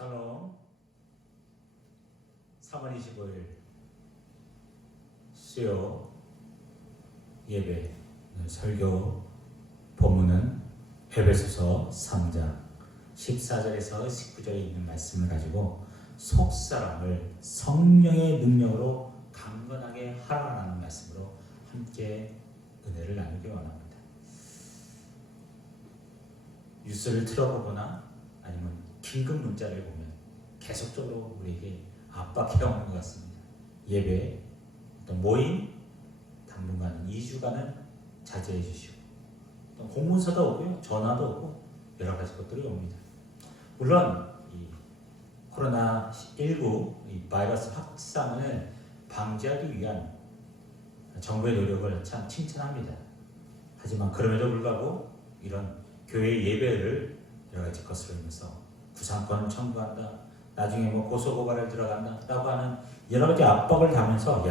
샬롬. 3월 25일 수요 예배 설교 본문은 에베소서 3장 14절에서 19절에 있는 말씀을 가지고 속사람을 성령의 능력으로 강건하게 하라는 말씀으로 함께 은혜를 나누기 원합니다. 뉴스를 틀어보거나 아니면 긴급 문자를 보면 계속적으로 우리에게 압박해 오는 것 같습니다. 예배, 어떤 모임, 당분간은 2주간은 자제해 주시고, 또 공문서도 오고요, 전화도 오고 여러 가지 것들이 옵니다. 물론 이 코로나19 이 바이러스 확산을 방지하기 위한 정부의 노력을 참 칭찬합니다. 하지만 그럼에도 불구하고 이런 교회 예배를 여러 가지 것으로 인해서 구상권 청구한다, 나중에 뭐 고소고발을 들어간다라고 하는 여러 가지 압박을 당하면서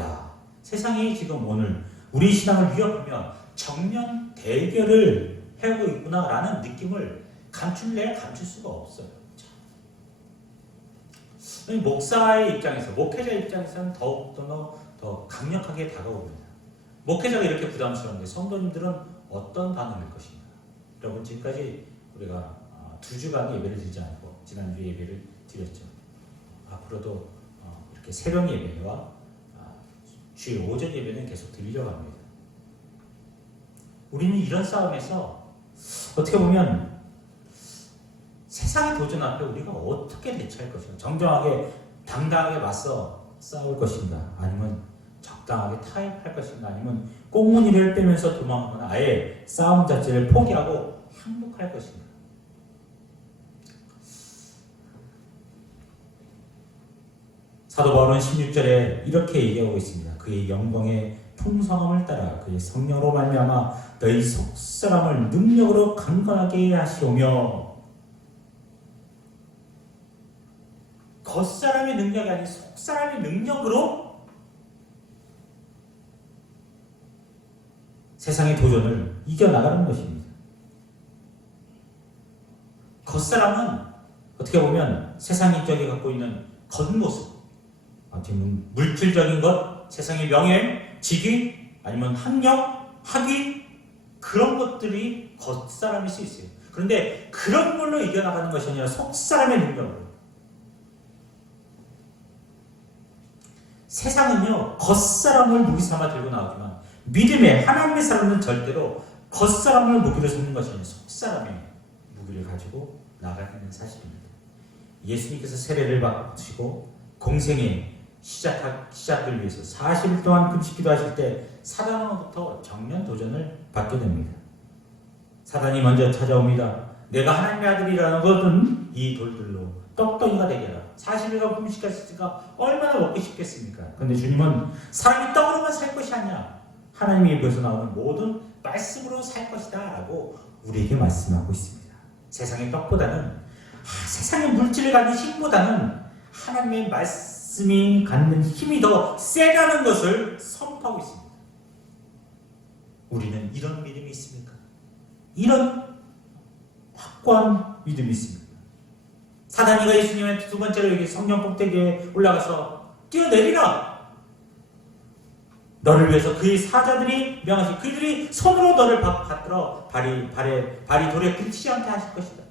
세상이 지금 오늘 우리 신앙을 위협하며 정면 대결을 해오고 있구나라는 느낌을 감출래야 감출 수가 없어요. 목사의 입장에서, 목회자 입장에서는 더욱더 더 강력하게 다가옵니다. 목회자가 이렇게 부담스러운데 성도님들은 어떤 반응일 것인가? 여러분, 지금까지 우리가 2주간 예배를 드리지 않고 지난주 예배를 드렸죠. 앞으로도 이렇게 새벽 예배와 주일 오전 예배는 계속 드리려고 합니다. 우리는 이런 싸움에서 어떻게 보면 세상의 도전 앞에 우리가 어떻게 대처할 것인가, 정정하게 당당하게 맞서 싸울 것인가, 아니면 적당하게 타협할 것인가, 아니면 꽁무니를 빼면서 도망가거나 아예 싸움 자체를 포기하고 항복할 것인가. 사도 바울은 16절에 이렇게 얘기하고 있습니다. 그의 영광의 풍성함을 따라 그의 성령으로 말미암아 너희 속사람을 능력으로 강건하게 하시오며, 겉사람의 능력이 아닌 속사람의 능력으로 세상의 도전을 이겨나가는 것입니다. 겉사람은 어떻게 보면 세상이 적이 갖고 있는 겉모습, 물질적인 것, 세상의 명예, 직위, 아니면 학력, 학위, 그런 것들이 겉사람일 수 있어요. 그런데 그런 걸로 이겨나가는 것이 아니라 속사람의 능력으로. 세상은요, 겉사람을 무기 삼아 들고 나오지만 믿음의 하나님의 사람은 절대로 겉사람을 무기로 삼는 것이 아니라 속사람의 무기를 가지고 나가는 사실입니다. 예수님께서 세례를 받으시고 공생의 시작을 위해서 40일 동안 금식기도 하실 때 사단으로부터 정면 도전을 받게 됩니다. 사단이 먼저 찾아옵니다. 내가 하나님의 아들이라는 것은 이 돌들로 떡덩이가 되게 하라. 40일간 금식했으니까 얼마나 먹기 쉽겠습니까? 그런데 주님은 사람이 떡으로만 살 것이 아니라 하나님의 입에서 나오는 모든 말씀으로 살 것이다 라고 우리에게 말씀하고 있습니다. 세상의 떡보다는, 세상의 물질을 가진 힘보다는 하나님의 말씀이 갖는 힘이 더 세다는 것을 선포하고 있습니다. 우리는 이런 믿음이 있습니까? 이런 확고한 믿음이 있습니까? 사단이가 예수님의 두 번째로 여기 성령 꼭대기에 올라가서 뛰어내리라! 너를 위해서 그의 사자들이 명하시, 그들이 손으로 너를 받들어 발이 돌에 부딪히지 않게 하실 것이다.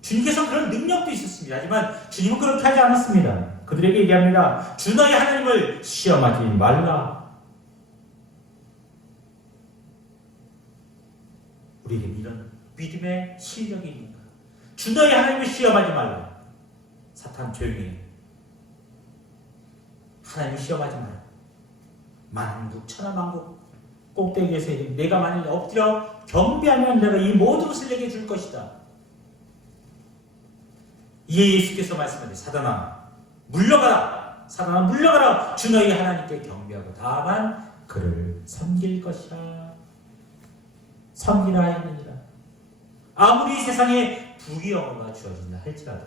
주님께서 그런 능력도 있었습니다. 하지만 주님은 그렇게 하지 않았습니다. 그들에게 얘기합니다. 주 너희 하나님을 시험하지 말라. 우리에게 이런 믿음의 실력이 있는가? 주 너희 하나님을 시험하지 말라. 사탄 조용히 해. 하나님을 시험하지 마라. 만국 천하만국 꼭대기에서 내가 만일 엎드려 경배하면 내가 이 모든 것을 내게 줄 것이다. 이에 예수께서 말씀하시되 사단아 물러가라. 사단아 물러가라. 주 너희 하나님께 경배하고 다만 그를 섬길 것이라. 섬기라 하였느니라. 아무리 세상에 부귀영화가 주어진다 할지라도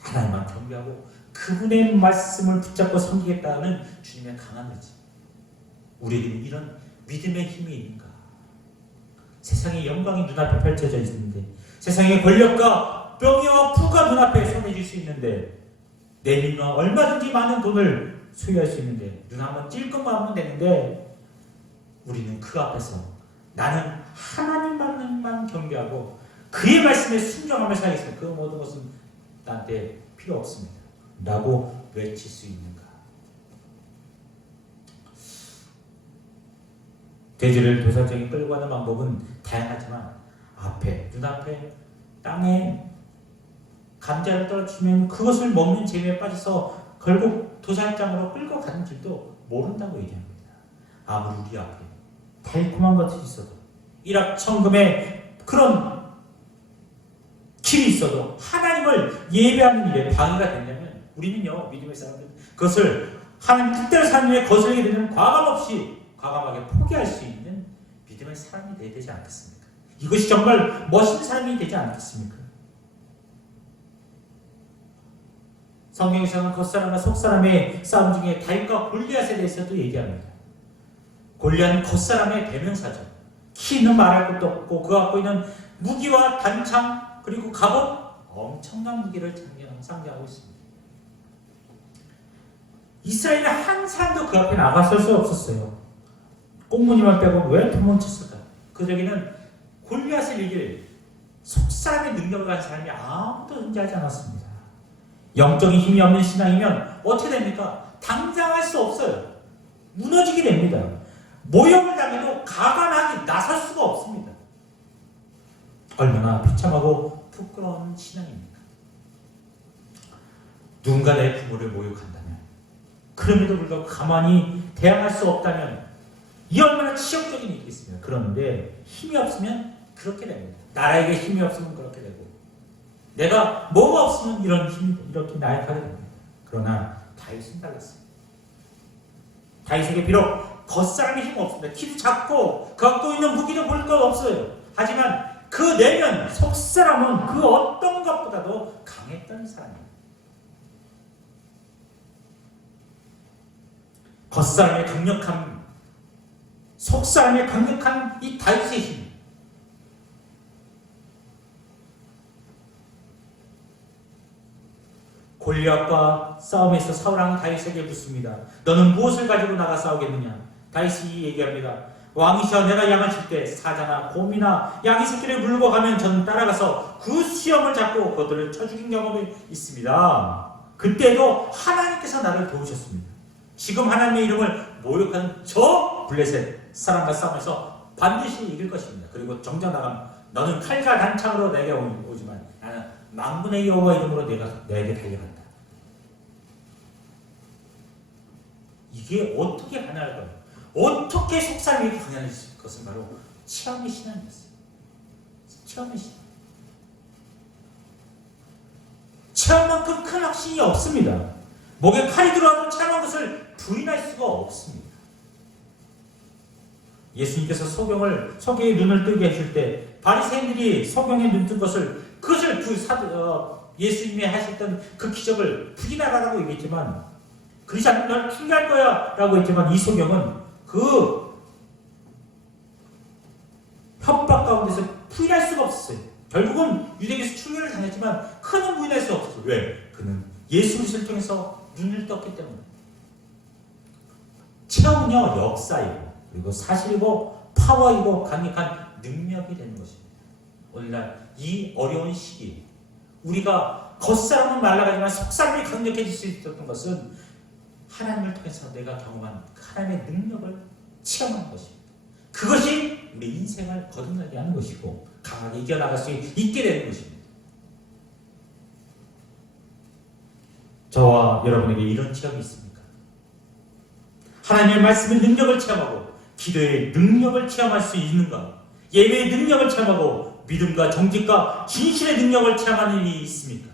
하나님만 경배하고 그분의 말씀을 붙잡고 섬기겠다는 주님의 강한 의지. 우리에게는 이런 믿음의 힘이 있는가? 세상의 영광이 눈앞에 펼쳐져 있는데, 세상의 권력과 명예와 부가 눈앞에 선해질 수 있는데 내 믿음은 얼마든지 많은 돈을 소유할 수 있는데 눈 한번 찔끔만 하면 되는데 우리는 그 앞에서 나는 하나님만만 경배하고 그의 말씀에 순종하며 살겠습니다. 그 모든 것은 나한테 필요 없습니다. 라고 외칠 수 있는가? 돼지를 도살장에 끌고 가는 방법은 다양하지만 눈앞에 땅에 감자를 떨어뜨리면 그것을 먹는 재미에 빠져서 결국 도살장으로 끌고 가는 줄도 모른다고 얘기합니다. 아무리 우리 앞에 달콤한 것이 있어도 일확천금의 그런 길이 있어도 하나님을 예배하는 일에 방해가 된다면 우리는요, 믿음의 사람들 그것을 하나님 뜻대로 사는 일에 거슬리게 되면 과감하게 포기할 수 있는 믿음의 사람이 되어야 되지 않겠습니까? 이것이 정말 멋있는 사람이 되지 않겠습니까? 성경에서는 겉사람과 속사람의 싸움 중에 다윗과 골리앗에 대해서도 얘기합니다. 골리앗은 겉사람의 대명사죠. 키는 말할 것도 없고 그 갖고 있는 무기와 단창 그리고 갑옷 엄청난 무기를 상대하고 있습니다. 이스라엘의 한 사람도 그 앞에 나가설 수 없었어요. 꽁무니만 빼고 왜 도망쳤을까? 그들에게는 골리앗을 이길 속사람의 능력을 가진 사람이 아무도 존재하지 않았습니다. 영적인 힘이 없는 신앙이면 어떻게 됩니까? 당장할 수 없어요. 무너지게 됩니다. 모욕을 당해도 가관하게 나설 수가 없습니다. 얼마나 비참하고 부끄러운 신앙입니까? 누군가 내 부모를 모욕한다면, 그럼에도 불구하고 가만히 대항할 수 없다면 이 얼마나 치욕적인 일이겠습니까? 그런데 힘이 없으면 그렇게 됩니다. 나라에게 힘이 없으면 그렇게 되고 내가 뭐가 없으면 이런 힘이 이렇게 나약하게 됩니다. 그러나 다윗은 달랐어요. 다윗에게 비록 겉사람의 힘은 없습니다. 키도 작고 갖고 있는 무기도 볼 것 없어요. 하지만 그 내면 속사람은 그 어떤 것보다도 강했던 사람입니다. 겉사람의 강력함, 속사람의 강력한 이 다윗의 힘, 골리앗과 싸움에서 사울왕이 다윗에게 묻습니다. 너는 무엇을 가지고 나가 싸우겠느냐? 다윗이 얘기합니다. 왕이시여 내가 양을 칠 때 사자나 곰이나 양의 새끼를 물고 가면 저는 따라가서 그 수염을 잡고 그들을 쳐 죽인 경험이 있습니다. 그때도 하나님께서 나를 도우셨습니다. 지금 하나님의 이름을 모욕하는 저 블레셋 사람과 싸움에서 반드시 이길 것입니다. 그리고 정전 나가면 너는 칼과 단창으로 내게 오지만 나는 만군의 여호와 이름으로 내게 달려간다. 이게 어떻게 가능할까요? 어떻게 속사람이 강할 것은 바로 체험의 신앙이었어요. 체험의 신앙. 체험만큼 큰 확신이 없습니다. 목에 칼이 들어와도 체험한 것을 부인할 수가 없습니다. 예수님께서 소경의 눈을 뜨게 해줄 때 바리새인들이 소경의 눈 뜬 것을 예수님이 하셨던 그 기적을 부인하라고 얘기했지만 그러지 않으면 널 죽일 거야 라고 했지만 이 소경은 그 협박 가운데서 부인할 수가 없었어요. 결국은 유대에게서 출교를 당했지만 그는 부인할 수 없었어요. 왜? 그는 예수 그리스도를 통해서 눈을 떴기 때문에. 체험은요 역사이고 그리고 사실이고 파워이고 강력한 능력이 되는 것입니다. 오늘날 이 어려운 시기 우리가 겉사람은 말라가지만 속사람이 강력해질 수 있었던 것은 하나님을 통해서 내가 경험한 하나님의 능력을 체험하는 것입니다. 그것이 우리 인생을 거듭나게 하는 것이고 강하게 이겨나갈 수 있게 되는 것입니다. 저와 여러분에게 이런 체험이 있습니까? 하나님의 말씀의 능력을 체험하고 기도의 능력을 체험할 수 있는가? 예배의 능력을 체험하고 믿음과 정직과 진실의 능력을 체험하는 일이 있습니까?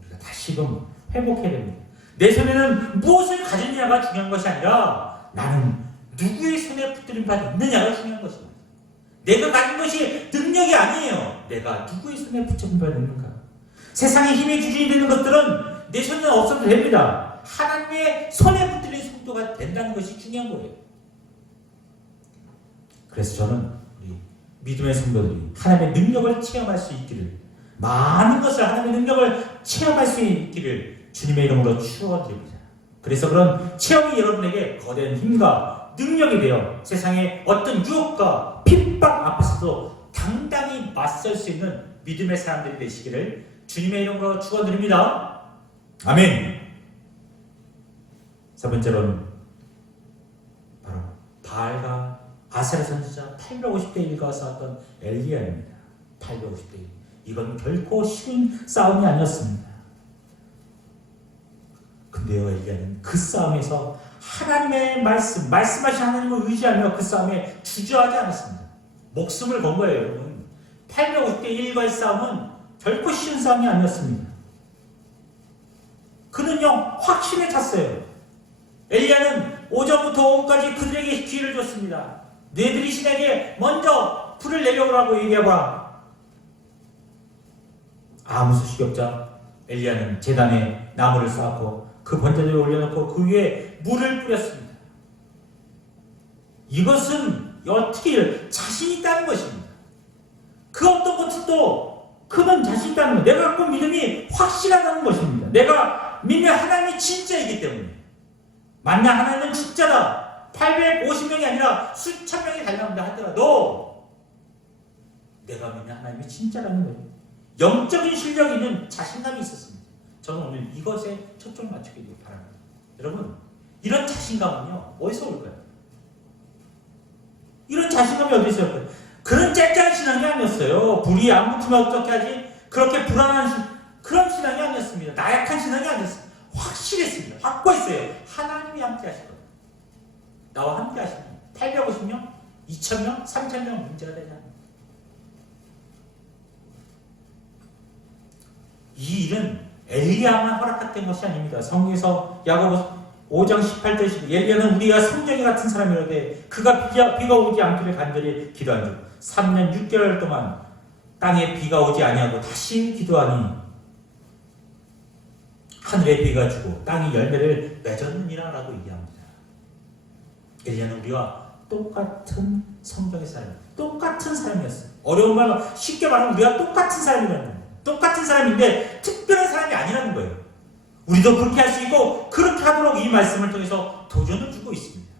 우리가 다시금 회복해야 됩니다. 내 손에는 무엇을 가졌느냐가 중요한 것이 아니라 나는 누구의 손에 붙들림 받 있느냐가 중요한 것입니다. 내가 가진 것이 능력이 아니에요. 내가 누구의 손에 붙들림 받 있는가? 세상의 힘의 기준이 되는 것들은 내 손에 없어도 됩니다. 하나님의 손에 붙들린 속도가 된다는 것이 중요한 거예요. 그래서 저는 우리 믿음의 성도들이 하나님의 능력을 체험할 수 있기를 많은 것을 하나님의 능력을 체험할 수 있기를 주님의 이름으로 축원드립니다. 그래서 그런 체험이 여러분에게 거대한 힘과 능력이 되어 세상의 어떤 유혹과 핍박 앞에서도 당당히 맞설 수 있는 믿음의 사람들이 되시기를 주님의 이름으로 축원드립니다. 아멘. 세 번째로는 바로 바알과 아세라 선지자 850대 1과 싸웠던 엘리야입니다. 850대 1. 이건 결코 쉬운 싸움이 아니었습니다. 근데요, 엘리야는 그 싸움에서 하나님의 말씀하신 하나님을 의지하며 그 싸움에 주저하지 않았습니다. 목숨을 건 거예요, 여러분. 850대 1과의 싸움은 결코 쉬운 싸움이 아니었습니다. 그는요, 확신에 찼어요. 엘리야는 오전부터 오후까지 그들에게 기회를 줬습니다. 너희들이 신에게 먼저 불을 내려오라고 얘기해봐. 아무 소식이 없자 엘리야는 제단에 나무를 쌓고 그 번제를 올려놓고 그 위에 물을 뿌렸습니다. 이것은 어떻게 자신 있다는 것입니다. 그 어떤 것도 그는 자신 있다는 것, 내가 갖고 믿음이 확실하다는 것입니다. 내가 믿는 하나님이 진짜이기 때문에. 만약 하나님은 진짜다, 850명이 아니라 수천 명이 달려온다 하더라도 내가 믿는 하나님이 진짜라는 거예요. 영적인 실력이 있는 자신감이 있었습니다. 저는 오늘 이것에 초점을 맞추기를 바랍니다. 여러분, 이런 자신감은요, 어디서 올까요? 이런 자신감이 어디서 올까요? 그런 짤짤한 신앙이 아니었어요. 불이 안 붙으면 어떻게 하지? 그렇게 불안한 그런 신앙이 아니었습니다. 나약한 신앙이 아니었습니다. 확실했습니다. 확고했어요. 하나님이 함께 하실 거예요. 나와 함께 하시면 850명, 2000명, 3000명 문제가 되지 않습니다. 이 일은 엘리야만 허락했던 것이 아닙니다. 성경에서 야고보서 5장 18절 12 엘리야는 우리가 성경이 같은 사람이라되 그가 비가 오지 않기를 간절히 기도한 줄 3년 6개월 동안 땅에 비가 오지 아니하고 다시 기도하니 하늘에 비가 주고 땅이 열매를 맺었느니라 라고 얘기합니다. 엘리야는 우리와 똑같은 성경의 사람, 똑같은 사람이었어요. 어려운 말 쉽게 말하면 우리가 똑같은 사람이라는 거예요. 똑같은 사람인데 특별한 사람이 아니라는 거예요. 우리도 그렇게 할 수 있고 그렇게 하도록 이 말씀을 통해서 도전을 주고 있습니다.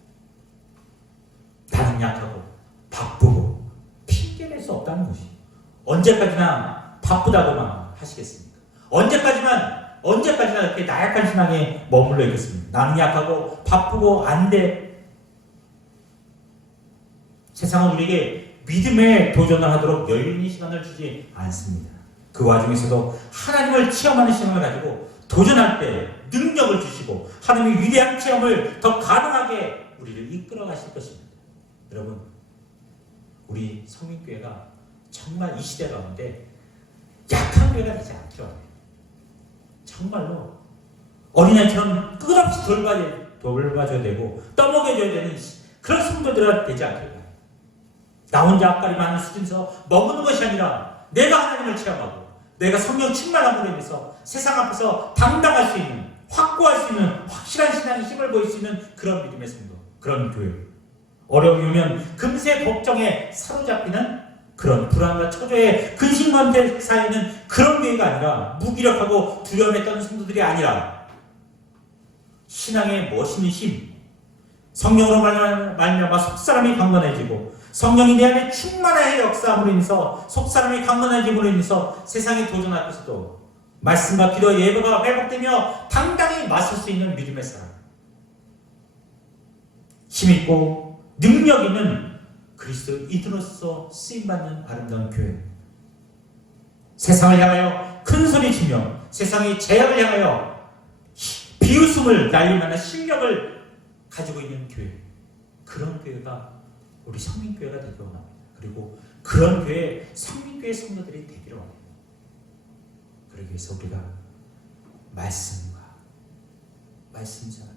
나는 약하고 바쁘고 핑계낼 수 없다는 것이. 언제까지나 바쁘다고만 하시겠습니까? 언제까지나 이렇게 나약한 신앙에 머물러 있겠습니까? 나는 약하고 바쁘고 안 돼. 세상은 우리에게 믿음의 도전을 하도록 여유 있는 시간을 주지 않습니다. 그 와중에서도 하나님을 체험하는 시간을 가지고 도전할 때 능력을 주시고 하나님의 위대한 체험을 더 가능하게 우리를 이끌어 가실 것입니다. 여러분, 우리 성민교회가 정말 이 시대 가운데 약한 교회가 되지 않기로 합니다. 정말로 어린아이처럼 끝없이 돌봐줘야 되고 떠먹여줘야 되는 그런 성도들이 되지 않기로 합니다. 나 혼자 앞가림하는 수준에서 머무는 것이 아니라 내가 하나님을 체험하고 내가 성령 충만함으로 인해서 세상 앞에서 당당할 수 있는, 확고할 수 있는 확실한 신앙의 힘을 보일 수 있는 그런 믿음의 성도, 그런 교회. 어려움이 오면 금세 걱정에 사로잡히는 그런 불안과 초조의 근심관대 사이는 그런 교회가 아니라 무기력하고 두려움에 떠는 성도들이 아니라 신앙의 멋있는 힘, 성령으로 말미암아 속사람이 강건해지고 성령이 내 안에 충만하여 역사함으로 인해서 속사람이 강건해짐으로 인해서 세상의 도전 앞에서도 말씀과 기도 예배가 회복되며 당당히 맞설 수 있는 믿음의 사람, 힘있고 능력 있는 그리스도인으로서 쓰임받는 아름다운 교회, 세상을 향하여 큰소리치며 세상의 제약을 향하여 비웃음을 날릴 만한 실력을 가지고 있는 교회, 그런 교회가 우리 성민교회가 되기를 원합니다. 그리고 그런 교회, 성민교회 성도들이 되기를 원합니다. 그러기 위해서 우리가 말씀과 말씀생활,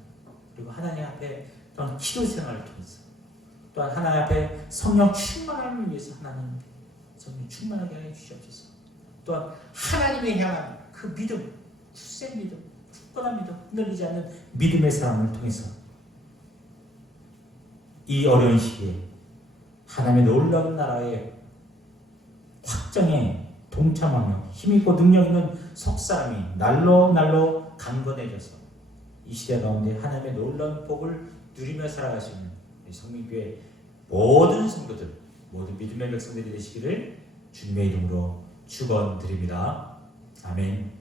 그리고 하나님 앞에 또한 기도 생활을 통해서 또한 하나님 앞에 성령 충만함을 위해서 하나님 성령 충만하게 해 주시옵소서. 또한 하나님에 향한 그 믿음, 굳센 믿음, 굳건한 믿음, 흔들리지 않는 믿음의 사람을 통해서 이 어려운 시기에 하나님의 놀라운 나라의 확정의 동참하며 힘있고 능력 있는 속사람이 날로 강건해져서 이 시대 가운데 하나님의 놀라운 복을 누리며 살아가시는 성민교회 모든 성도들, 모든 믿음의 백성들이 되시기를 주님의 이름으로 축원드립니다. 아멘.